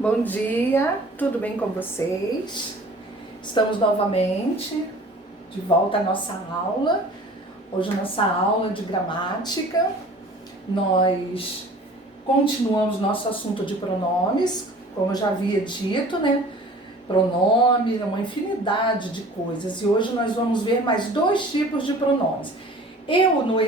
Bom dia, tudo bem com vocês? Estamos novamente de volta à nossa aula. Hoje a nossa aula de gramática. Nós continuamos nosso assunto de pronomes, como eu já havia dito, né? Pronome, uma infinidade de coisas. E hoje nós vamos ver mais dois tipos de pronomes.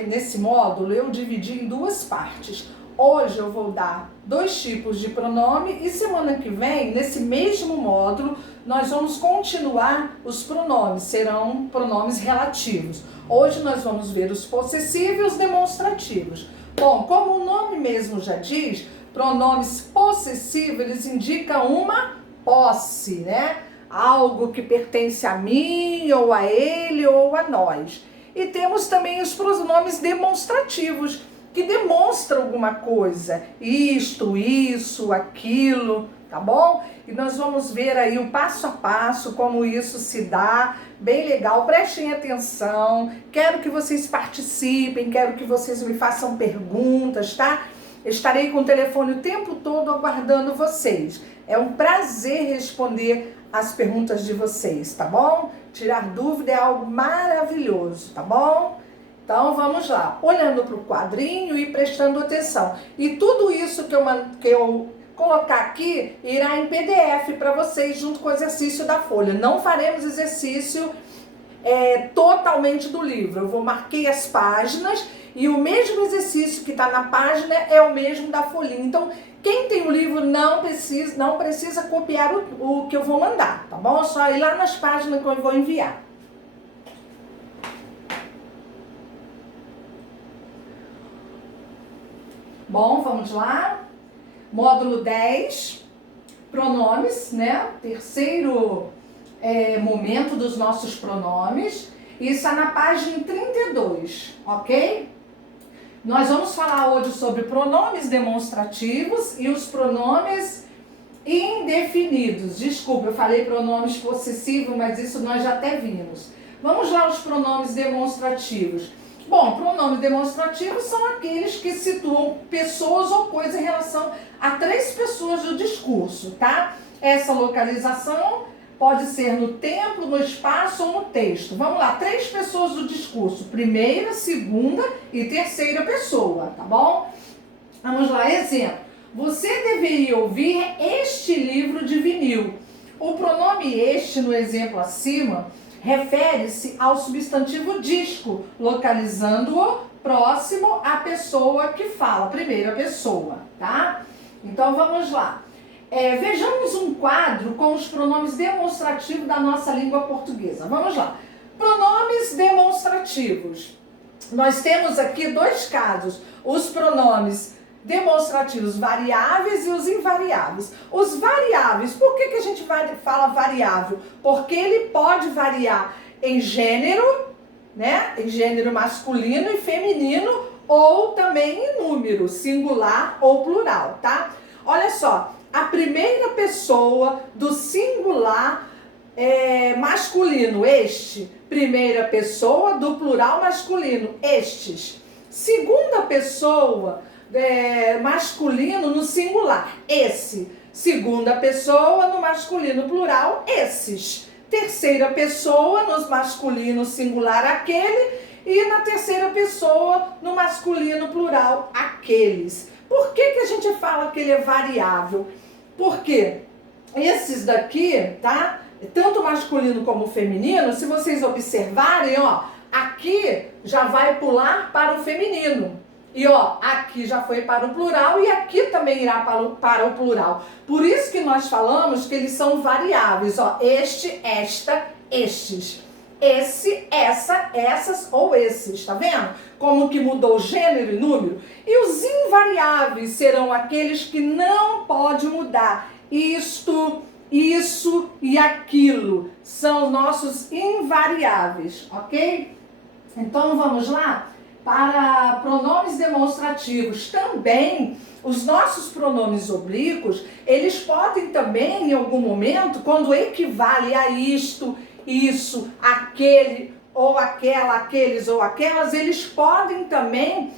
Nesse módulo, eu dividi em duas partes. Hoje eu vou dar dois tipos de pronome e semana que vem, nesse mesmo módulo, nós vamos continuar os pronomes, serão pronomes relativos. Hoje nós vamos ver os possessivos e os demonstrativos. Bom, como o nome mesmo já diz, pronomes possessivos, eles indicam uma posse, né? Algo que pertence a mim, ou a ele, ou a nós. E temos também os pronomes demonstrativos, que demonstram alguma coisa, isto, isso, aquilo, tá bom? E nós vamos ver aí o passo a passo, como isso se dá, bem legal, prestem atenção, quero que vocês participem, quero que vocês me façam perguntas, tá? Estarei com o telefone o tempo todo aguardando vocês. É um prazer responder as perguntas de vocês, tá bom? Tirar dúvida é algo maravilhoso, tá bom? Então vamos lá, olhando para o quadrinho e prestando atenção. E tudo isso que eu colocar aqui irá em PDF para vocês junto com o exercício da folha. Não faremos exercício totalmente do livro. Eu marquei as páginas e o mesmo exercício que está na página é o mesmo da folhinha. Então quem tem o livro não precisa copiar o que eu vou mandar, tá bom? É só ir lá nas páginas que eu vou enviar. Bom, vamos lá. Módulo 10, pronomes, né? Terceiro momento dos nossos pronomes. Isso está na página 32, ok? Nós vamos falar hoje sobre pronomes demonstrativos e os pronomes indefinidos. Desculpa, eu falei pronomes possessivos, mas isso nós já até vimos. Vamos lá aos pronomes demonstrativos. Bom, pronomes demonstrativos são aqueles que situam pessoas ou coisas em relação a três pessoas do discurso, tá? Essa localização pode ser no tempo, no espaço ou no texto. Vamos lá, três pessoas do discurso, primeira, segunda e terceira pessoa, tá bom? Vamos lá, exemplo. Você deveria ouvir este livro de vinil. O pronome este, no exemplo acima, refere-se ao substantivo disco, localizando-o próximo à pessoa que fala, primeira pessoa, tá? Então vamos lá. Vejamos um quadro com os pronomes demonstrativos da nossa língua portuguesa. Vamos lá. Pronomes demonstrativos. Nós temos aqui dois casos. Os pronomes demonstrativos variáveis e os invariáveis. Os variáveis, por que a gente fala variável? Porque ele pode variar em gênero, né? Em gênero masculino e feminino, ou também em número, singular ou plural, tá? Olha só, a primeira pessoa do singular masculino, este. Primeira pessoa do plural masculino, estes. Segunda pessoa masculino no singular, esse. Segunda pessoa no masculino plural, esses. Terceira pessoa no masculino singular, aquele. E na terceira pessoa no masculino plural, aqueles. Por que a gente fala que ele é variável? Porque esses daqui, tá? Tanto masculino como feminino, se vocês observarem, ó, aqui já vai pular para o feminino. E ó, aqui já foi para o plural e aqui também irá para o plural. Por isso que nós falamos que eles são variáveis, ó, este, esta, estes. Esse, essa, essas ou esses, tá vendo? Como que mudou gênero e número? E os invariáveis serão aqueles que não pode mudar. Isto, isso e aquilo são os nossos invariáveis, ok? Então vamos lá? Para pronomes demonstrativos também, os nossos pronomes oblíquos, eles podem também, em algum momento, quando equivale a isto, isso, aquele, ou aquela, aqueles ou aquelas, eles podem também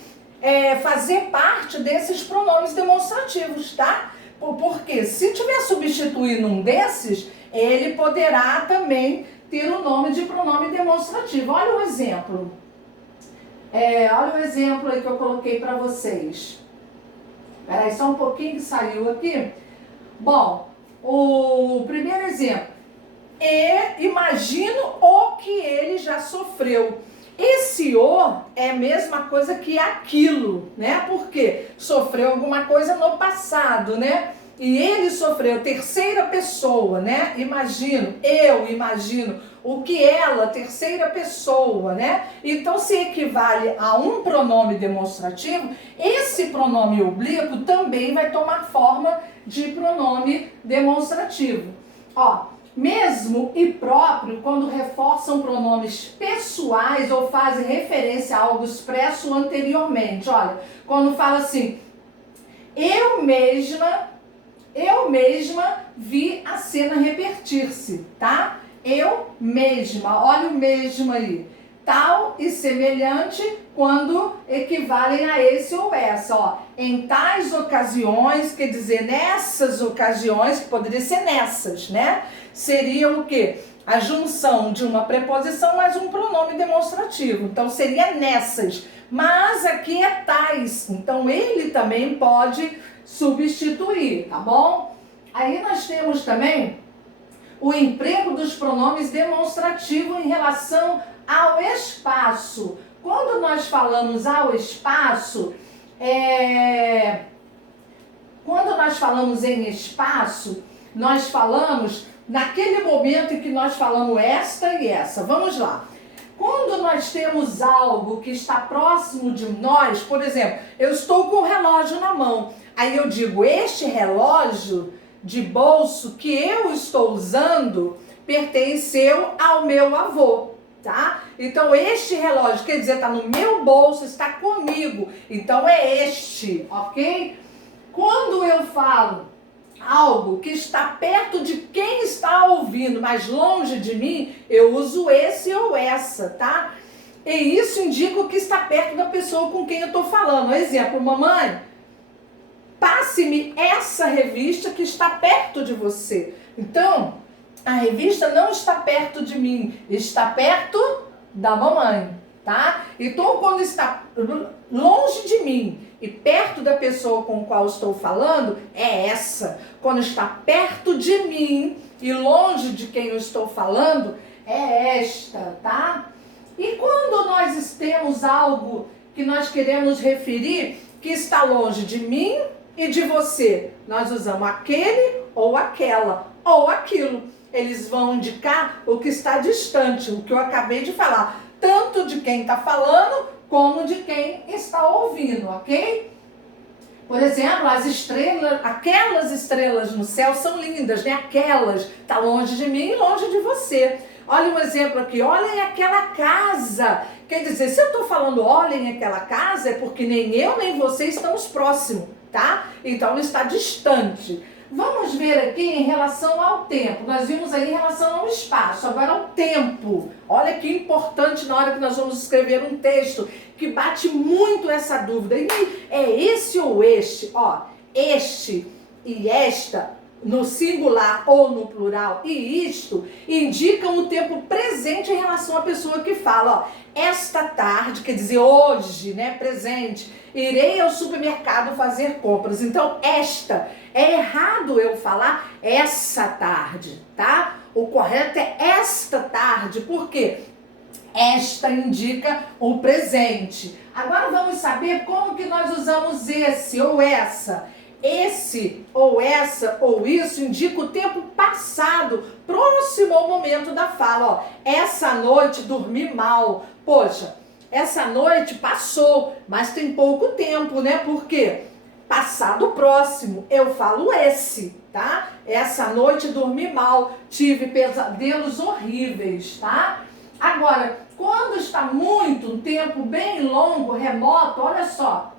fazer parte desses pronomes demonstrativos, tá? Porque se estiver substituindo um desses, ele poderá também ter o nome de pronome demonstrativo. Olha o exemplo. Olha o exemplo aí que eu coloquei para vocês. Peraí, só um pouquinho que saiu aqui. Bom, o primeiro exemplo. Imagino o que ele já sofreu. Esse o é a mesma coisa que aquilo, né? Porque sofreu alguma coisa no passado, né? E ele sofreu, terceira pessoa, né? Eu imagino o que ela, terceira pessoa, né? Então, se equivale a um pronome demonstrativo, esse pronome oblíquo também vai tomar forma de pronome demonstrativo. Ó, mesmo e próprio, quando reforçam pronomes pessoais ou fazem referência a algo expresso anteriormente. Olha, quando fala assim, eu mesma vi a cena repetir-se, tá? Eu mesma, olha o mesmo aí. Tal e semelhante quando equivalem a esse ou essa, ó. Em tais ocasiões, quer dizer, nessas ocasiões, que poderia ser nessas, né? Seria o quê? A junção de uma preposição mais um pronome demonstrativo. Então, seria nessas. Mas aqui é tais. Então, ele também pode substituir, tá bom? Aí nós temos também o emprego dos pronomes demonstrativos em relação ao espaço. Quando nós falamos ao espaço, quando nós falamos em espaço, nós falamos naquele momento em que nós falamos esta e essa. Vamos lá. Quando nós temos algo que está próximo de nós, por exemplo, eu estou com o relógio na mão. Aí eu digo, este relógio de bolso que eu estou usando pertenceu ao meu avô, tá? Então, este relógio, quer dizer, está no meu bolso, está comigo. Então, é este, ok? Quando eu falo algo que está perto de quem está ouvindo, mas longe de mim, eu uso esse ou essa, tá? E isso indica o que está perto da pessoa com quem eu estou falando. Exemplo, mamãe, passe-me essa revista que está perto de você. Então, a revista não está perto de mim, está perto da mamãe, tá? Então, quando está longe de mim e perto da pessoa com a qual estou falando, é essa. Quando está perto de mim e longe de quem eu estou falando, é esta, tá? E quando nós temos algo que nós queremos referir que está longe de mim e de você, nós usamos aquele ou aquela ou aquilo. Eles vão indicar o que está distante, o que eu acabei de falar, tanto de quem está falando como de quem está ouvindo, ok? Por exemplo, as estrelas, aquelas estrelas no céu são lindas, né? Aquelas, tá longe de mim e longe de você. Olha um exemplo aqui, olhem aquela casa. Quer dizer, se eu estou falando olhem aquela casa, é porque nem eu nem você estamos próximos, tá? Então está distante. Vamos ver aqui em relação ao tempo. Nós vimos aí em relação ao espaço, agora ao tempo. Olha que importante na hora que nós vamos escrever um texto, que bate muito essa dúvida. E é esse ou este? Ó, este e esta, no singular ou no plural, e isto, indicam o tempo presente em relação à pessoa que fala. Ó, esta tarde, quer dizer hoje, né, presente, irei ao supermercado fazer compras. Então, esta, é errado eu falar essa tarde, tá? O correto é esta tarde, por quê? Esta indica o presente. Agora vamos saber como que nós usamos esse ou essa. Esse ou essa ou isso indica o tempo passado, próximo ao momento da fala. Ó, essa noite dormi mal. Poxa, essa noite passou, mas tem pouco tempo, né? Por quê? Passado próximo, eu falo esse, tá? Essa noite dormi mal, tive pesadelos horríveis, tá? Agora, quando está muito, um tempo bem longo, remoto, olha só.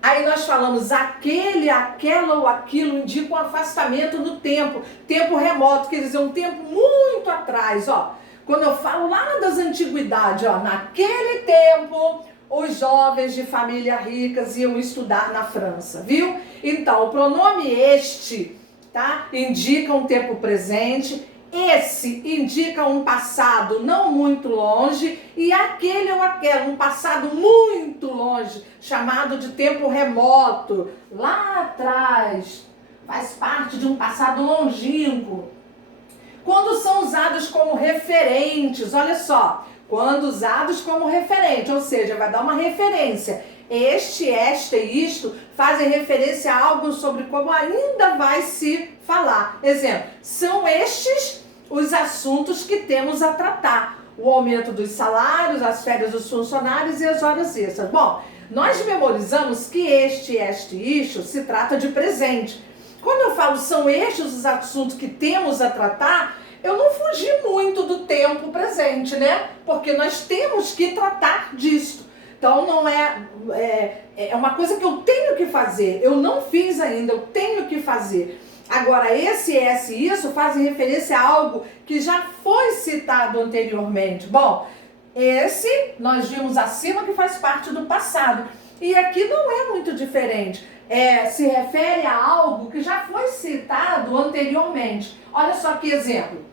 Aí nós falamos aquele, aquela ou aquilo indica um afastamento no tempo. Tempo remoto, quer dizer, um tempo muito atrás, ó. Quando eu falo lá das antiguidades, ó, naquele tempo, os jovens de família ricas iam estudar na França, viu? Então, o pronome este, tá? Indica um tempo presente, esse indica um passado não muito longe e aquele ou aquela, um passado muito longe, chamado de tempo remoto, lá atrás, faz parte de um passado longínquo. Quando são usados como referentes, olha só, quando usados como referente, ou seja, vai dar uma referência. Este, esta e isto fazem referência a algo sobre como ainda vai se falar. Exemplo, são estes os assuntos que temos a tratar. O aumento dos salários, as férias dos funcionários e as horas extras. Bom, nós memorizamos que este, este e isto se trata de presente. Quando eu falo são estes os assuntos que temos a tratar, eu não fugi muito do tempo presente, né? Porque nós temos que tratar disso. Então não é uma coisa que eu tenho que fazer. Eu não fiz ainda, eu tenho que fazer. Agora, esse e isso fazem referência a algo que já foi citado anteriormente. Bom, esse nós vimos acima que faz parte do passado. E aqui não é muito diferente. Se refere a algo que já foi citado anteriormente. Olha só que exemplo.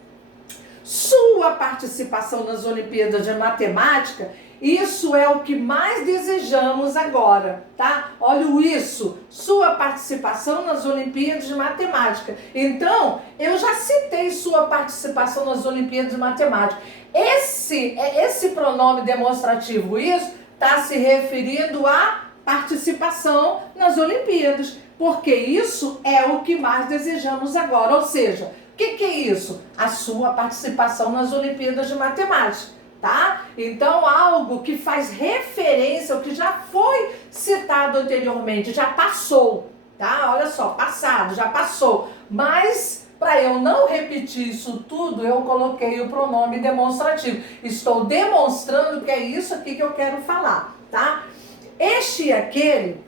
Sua participação nas Olimpíadas de Matemática, isso é o que mais desejamos agora, tá? Olha o isso, sua participação nas Olimpíadas de Matemática. Então, eu já citei sua participação nas Olimpíadas de Matemática. Esse pronome demonstrativo, isso, está se referindo à participação nas Olimpíadas, porque isso é o que mais desejamos agora, ou seja, o que é isso? A sua participação nas Olimpíadas de Matemática, tá? Então, algo que faz referência ao que já foi citado anteriormente, já passou, tá? Olha só, passado, já passou. Mas, para eu não repetir isso tudo, eu coloquei o pronome demonstrativo. Estou demonstrando que é isso aqui que eu quero falar, tá? Este e aquele,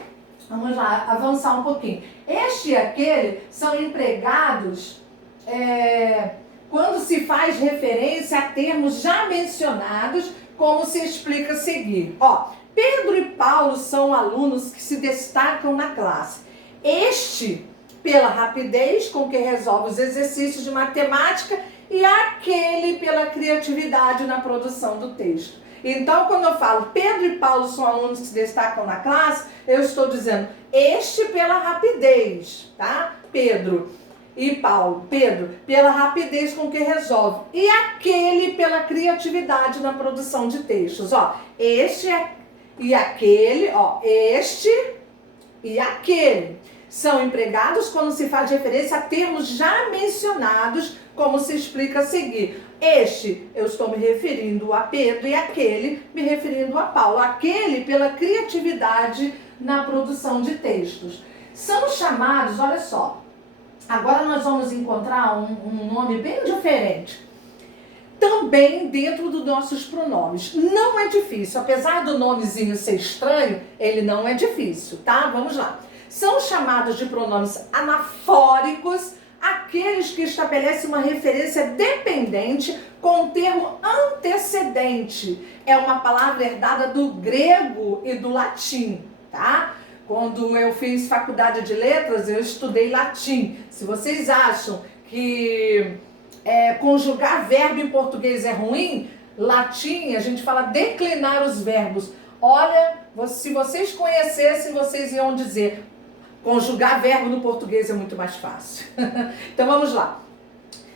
vamos lá, avançar um pouquinho. Este e aquele são empregados quando se faz referência a termos já mencionados, como se explica a seguir. Ó, Pedro e Paulo são alunos que se destacam na classe. Este, pela rapidez com que resolve os exercícios de matemática, e aquele pela criatividade na produção do texto. Então, quando eu falo Pedro e Paulo são alunos que se destacam na classe, eu estou dizendo este pela rapidez, tá? Pedro e Paulo. Pedro, pela rapidez com que resolve. E aquele pela criatividade na produção de textos. Ó, este e aquele, ó, este e aquele. São empregados quando se faz referência a termos já mencionados, como se explica a seguir. Este, eu estou me referindo a Pedro, e aquele, me referindo a Paulo. Aquele pela criatividade na produção de textos. São chamados, olha só, agora nós vamos encontrar um nome bem diferente. Também dentro dos nossos pronomes. Não é difícil, apesar do nomezinho ser estranho, ele não é difícil, tá? Vamos lá. São chamados de pronomes anafóricos aqueles que estabelecem uma referência dependente com o termo antecedente. É uma palavra herdada do grego e do latim, tá? Quando eu fiz faculdade de letras, eu estudei latim. Se vocês acham que conjugar verbo em português é ruim, latim, a gente fala declinar os verbos. Olha, se vocês conhecessem, vocês iam dizer, conjugar verbo no português é muito mais fácil. Então vamos lá.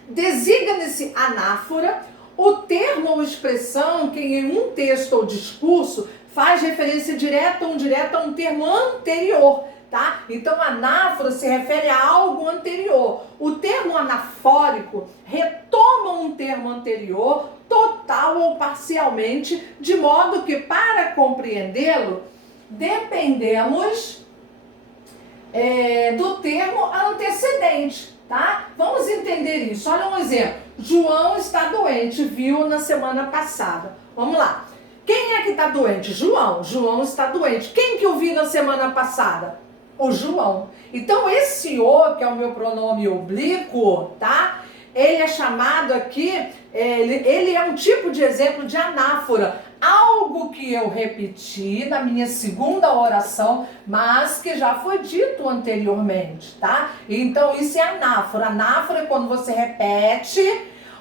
Designa-se anáfora o termo ou expressão que em um texto ou discurso faz referência direta ou indireta a um termo anterior, tá? Então anáfora se refere a algo anterior. O termo anafórico retoma um termo anterior, total ou parcialmente, de modo que para compreendê-lo, dependemos do termo antecedente, tá? Vamos entender isso. Olha um exemplo. João está doente, viu na semana passada. Vamos lá. Quem é que está doente? João. João está doente. Quem que eu vi na semana passada? O João. Então esse o, que é o meu pronome oblíquo, tá? Ele é chamado aqui, ele é um tipo de exemplo de anáfora. algo que eu repeti na minha segunda oração, mas que já foi dito anteriormente, tá? Então isso é anáfora. Anáfora é quando você repete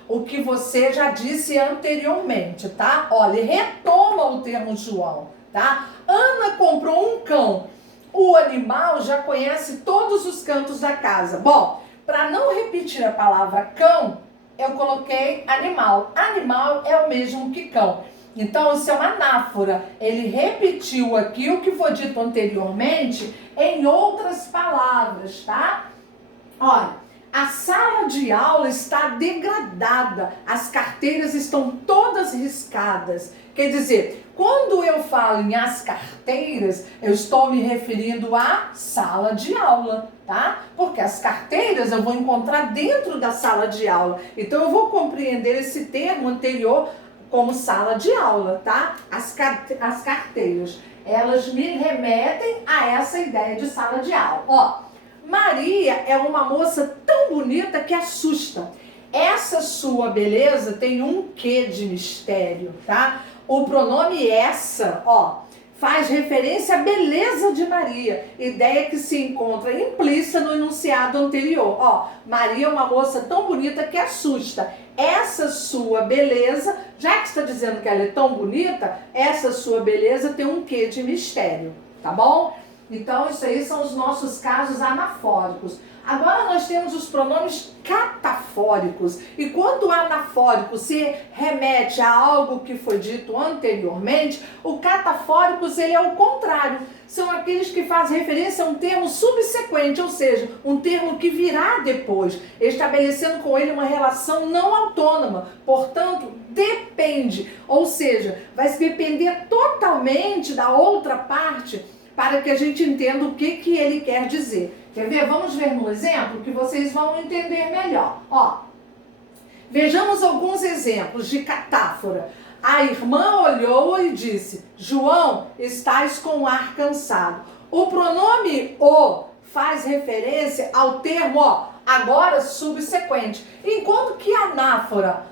o que você já disse anteriormente, tá? Olha, retoma o termo João, tá? Ana comprou um cão. O animal já conhece todos os cantos da casa. Bom, para não repetir a palavra cão, eu coloquei animal. Animal é o mesmo que cão. Então, isso é uma anáfora. Ele repetiu aqui o que foi dito anteriormente em outras palavras, tá? Olha, a sala de aula está degradada. As carteiras estão todas riscadas. Quer dizer, quando eu falo em as carteiras, eu estou me referindo à sala de aula, tá? Porque as carteiras eu vou encontrar dentro da sala de aula. Então eu vou compreender esse termo anterior como sala de aula, tá? As carteiras, elas me remetem a essa ideia de sala de aula. Ó, Maria é uma moça tão bonita que assusta. Essa sua beleza tem um quê de mistério, tá? O pronome essa, ó, faz referência à beleza de Maria, ideia que se encontra implícita no enunciado anterior. Ó, Maria é uma moça tão bonita que assusta. Essa sua beleza, já que está dizendo que ela é tão bonita, essa sua beleza tem um quê de mistério, tá bom? Então, isso aí são os nossos casos anafóricos. Agora nós temos os pronomes catafóricos. E quando o anafórico se remete a algo que foi dito anteriormente, o catafóricos, ele é o contrário. São aqueles que fazem referência a um termo subsequente, ou seja, um termo que virá depois, estabelecendo com ele uma relação não autônoma. Portanto, depende. Ou seja, vai se depender totalmente da outra parte para que a gente entenda o que ele quer dizer. Quer ver? Vamos ver no exemplo que vocês vão entender melhor. Ó, vejamos alguns exemplos de catáfora. A irmã olhou e disse: João, estás com o ar cansado. O pronome o faz referência ao termo, ó, agora subsequente. Enquanto que a anáfora,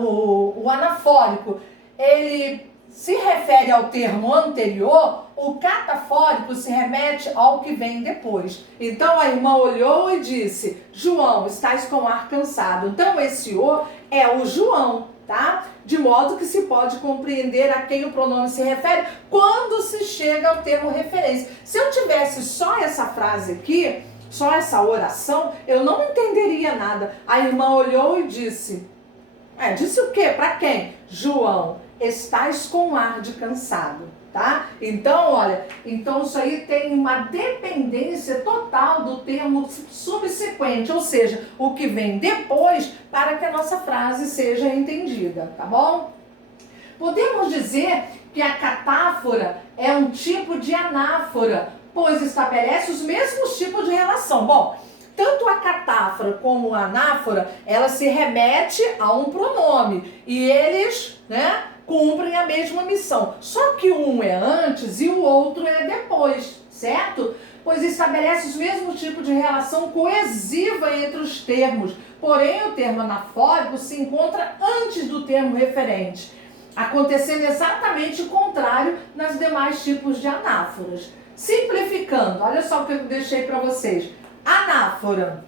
o anafórico, ele se refere ao termo anterior, o catafórico se remete ao que vem depois. Então a irmã olhou e disse: João, estás com ar cansado. Então esse o é o João, tá? De modo que se pode compreender a quem o pronome se refere quando se chega ao termo referência. Se eu tivesse só essa frase aqui, só essa oração, eu não entenderia nada. A irmã olhou e disse: disse o quê? Para quem? João, estás com ar de cansado, tá? Então, olha, então isso aí tem uma dependência total do termo subsequente, ou seja, o que vem depois para que a nossa frase seja entendida, tá bom? Podemos dizer que a catáfora é um tipo de anáfora, pois estabelece os mesmos tipos de relação. Bom, tanto a catáfora como a anáfora, ela se remete a um pronome e eles, cumprem a mesma missão. Só que um é antes e o outro é depois, certo? Pois estabelece os mesmos tipos de relação coesiva entre os termos. Porém, o termo anafórico se encontra antes do termo referente, acontecendo exatamente o contrário nas demais tipos de anáforas. Simplificando, olha só o que eu deixei para vocês. Anáfora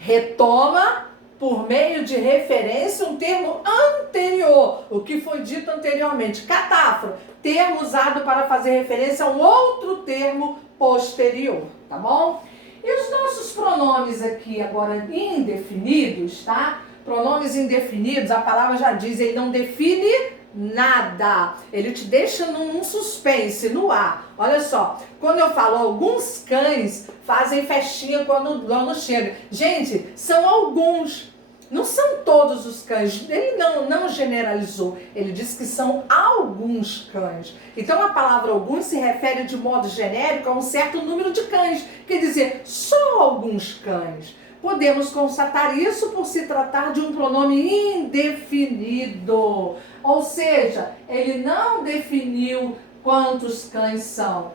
retoma por meio de referência um termo anterior, o que foi dito anteriormente. Catáfora, termo usado para fazer referência a um outro termo posterior, tá bom? E os nossos pronomes aqui agora indefinidos, tá? Pronomes indefinidos, a palavra já diz, ele não define nada. Ele te deixa num suspense, no ar. Olha só, quando eu falo alguns cães fazem festinha quando o dono chega. Gente, são alguns. Não são todos os cães. Ele não generalizou. Ele disse que são alguns cães. Então a palavra alguns se refere de modo genérico a um certo número de cães. Quer dizer, só alguns cães. Podemos constatar isso por se tratar de um pronome indefinido. Ou seja, ele não definiu quantos cães são.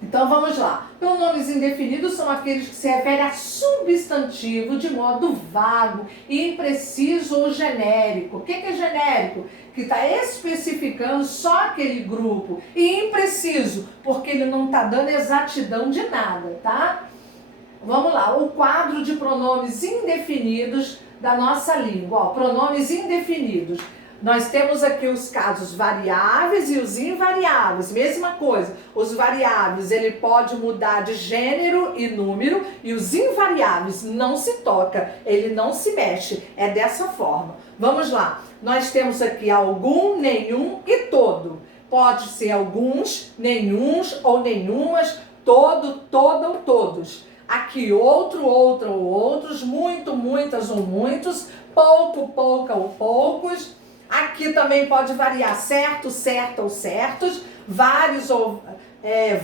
Então vamos lá. Pronomes indefinidos são aqueles que se referem a substantivo de modo vago, impreciso ou genérico. O que é genérico? Que está especificando só aquele grupo. E impreciso, porque ele não está dando exatidão de nada, tá? Vamos lá, o quadro de pronomes indefinidos da nossa língua. Ó, pronomes indefinidos. Nós temos aqui os casos variáveis e os invariáveis. Mesma coisa, os variáveis ele pode mudar de gênero e número, e os invariáveis não se toca, ele não se mexe. É dessa forma. Vamos lá, nós temos aqui algum, nenhum e todo. Pode ser alguns, nenhuns ou nenhumas, todo, toda ou todos. Aqui outro, outra ou outros, muito, muitas ou muitos, pouco, pouca ou poucos. Aqui também pode variar certo, certa ou certos, vários ou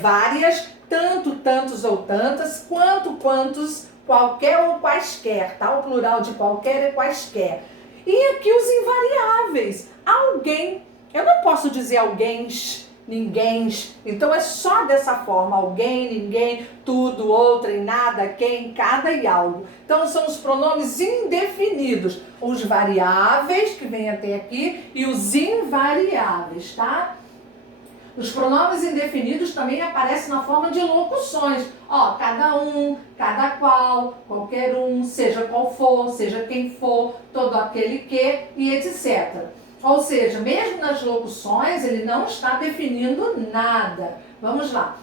várias, tanto, tantos ou tantas, quanto, quantos, qualquer ou quaisquer, tá? O plural de qualquer é quaisquer. E aqui os invariáveis. Alguém, eu não posso dizer alguém, ninguém, então é só dessa forma, alguém, ninguém, tudo, outrem, nada, quem, cada e algo. Então são os pronomes indefinidos, os variáveis que vem até aqui e os invariáveis, tá? Os pronomes indefinidos também aparecem na forma de locuções. Ó, cada um, cada qual, qualquer um, seja qual for, seja quem for, todo aquele que e etc. Ou seja, mesmo nas locuções, ele não está definindo nada. Vamos lá.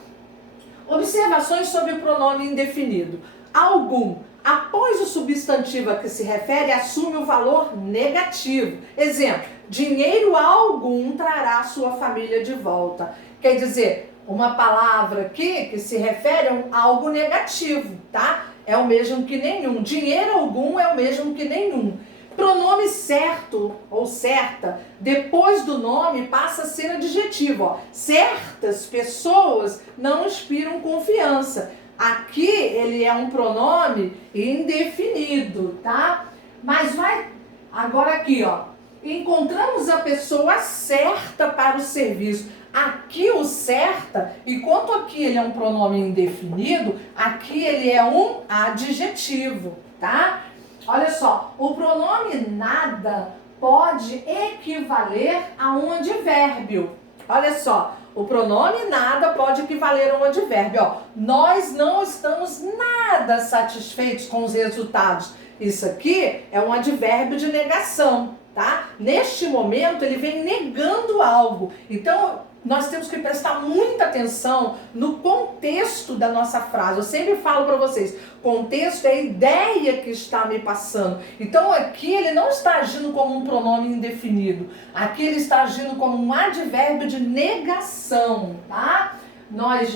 Observações sobre o pronome indefinido. Algum, após o substantivo a que se refere, assume o valor negativo. Exemplo, dinheiro algum trará sua família de volta. Quer dizer, uma palavra aqui que se refere a algo negativo, tá? É o mesmo que nenhum. Dinheiro algum é o mesmo que nenhum. Pronome certo ou certa, depois do nome passa a ser adjetivo. Ó. Certas pessoas não inspiram confiança. Aqui ele é um pronome indefinido, tá? Mas vai agora aqui, ó. Encontramos a pessoa certa para o serviço. Aqui o certa, enquanto aqui ele é um pronome indefinido, aqui ele é um adjetivo, tá? Olha só, o pronome nada pode equivaler a um advérbio. Olha só, o pronome nada pode equivaler a um advérbio. Ó, nós não estamos nada satisfeitos com os resultados. Isso aqui é um advérbio de negação, tá? Neste momento ele vem negando algo. Então nós temos que prestar muita atenção no contexto da nossa frase. Eu sempre falo para vocês, contexto é a ideia que está me passando. Então aqui ele não está agindo como um pronome indefinido. Aqui ele está agindo como um advérbio de negação, tá? Nós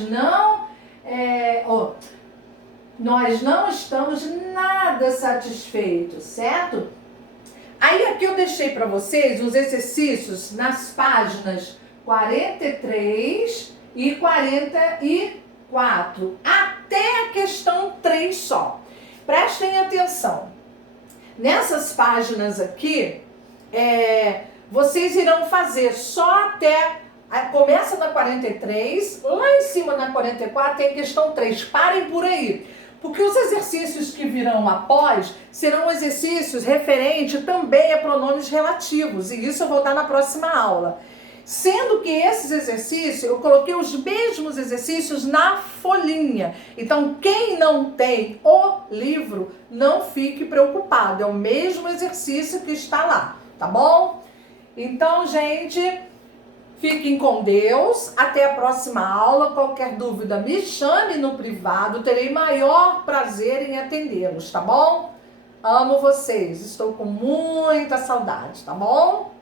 não estamos nada satisfeitos, certo? Aí aqui eu deixei para vocês os exercícios nas páginas 43 e 44, até a questão 3 só. Prestem atenção. Nessas páginas aqui, vocês irão fazer só até... Começa na 43, lá em cima na 44 tem a questão 3. Parem por aí. Porque os exercícios que virão após serão exercícios referentes também a pronomes relativos. E isso eu vou dar na próxima aula. Sendo que esses exercícios, eu coloquei os mesmos exercícios na folhinha. Então, quem não tem o livro, não fique preocupado. É o mesmo exercício que está lá, tá bom? Então, gente, fiquem com Deus. Até a próxima aula. Qualquer dúvida, me chame no privado. Terei maior prazer em atendê-los, tá bom? Amo vocês. Estou com muita saudade, tá bom?